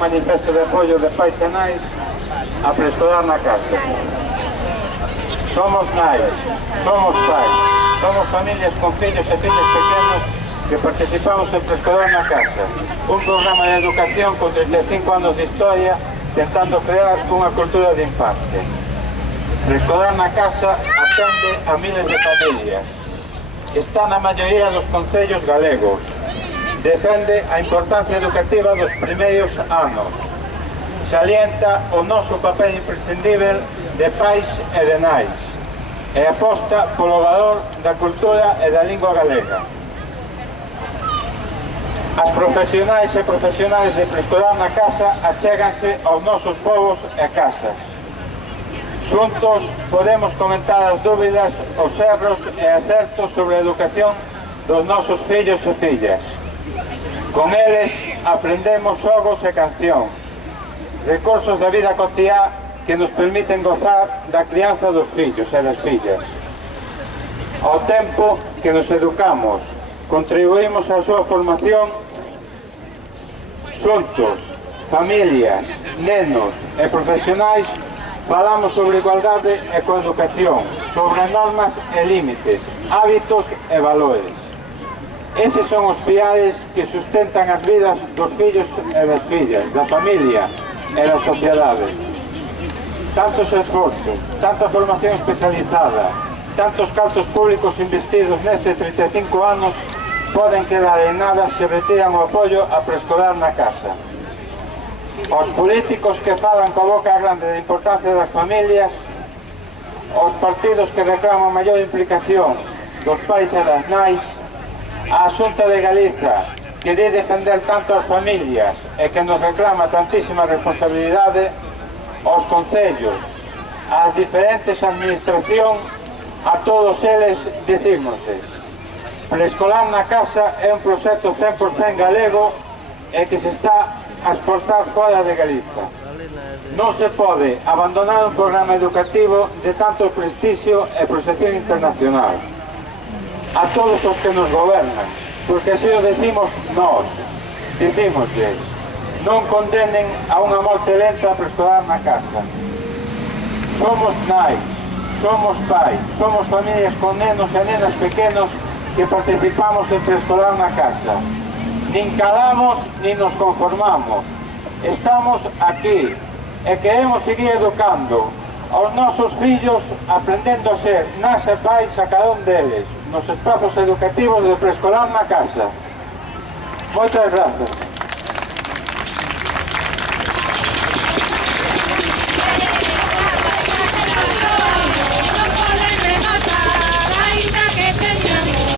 manifesto de apoio de pais e nais a preescolar na casa. Somos nais, somos pais, somos familias con fillos e fillas pequenos que participamos en preescolar na casa, un programa de educación con 35 anos de historia tentando crear unha cultura de infancia. Preescolar na casa atende a miles de familias. Está na maioría dos concellos galegos. Defende a importancia educativa dos primeiros anos. Salienta o noso papel imprescindível de pais e de nais. E aposta polo valor da cultura e da lingua galega. As profesionais e profesionales de preescolar na casa achéganse aos nosos povos e casas. Xuntos podemos comentar as dúbidas, os erros e acertos sobre a educación dos nosos fillos e fillas. Con eles aprendemos xogos e cancións, recursos da vida cotiá que nos permiten gozar da crianza dos fillos e das fillas. Ao tempo que nos educamos, contribuímos á súa formación. Xuntos, familias, nenos e profesionais, falamos sobre igualdade e coeducación, sobre normas e límites, hábitos e valores. Eses son os piares que sustentan as vidas dos fillos e das fillas, da familia e da sociedade. Tantos esforzos, tanta formación especializada, tantos cartos públicos investidos nestes 35 anos poden quedar en nada se retiran o apoio a preescolar na casa. Os políticos que falan coa boca grande da importancia das familias, os partidos que reclaman maior implicación dos pais e das nais, a Xunta de Galiza, que di defender tanto as familias e que nos reclama tantísima responsabilidade, aos concellos, ás diferentes administracións, a todos eles dicimosles: preescolar na casa é un proxecto 100% galego e que se está a exportar fora de Galiza. Non se pode abandonar un programa educativo de tanto prestixio e proxección internacional. A todos os que nos gobernan, porque así o decimos nós, dicimosles: non condenen a unha morte lenta a preescolar na casa. Somos nais, somos pais, somos familias con nenos e nenas pequenos que participamos en preescolar na casa. Nin calamos, nin nos conformamos. Estamos aquí e queremos seguir educando aos nosos fillos, aprendendo a ser nas e pais a cada un deles, nos espazos educativos de preescolar na casa. Moitas grazas.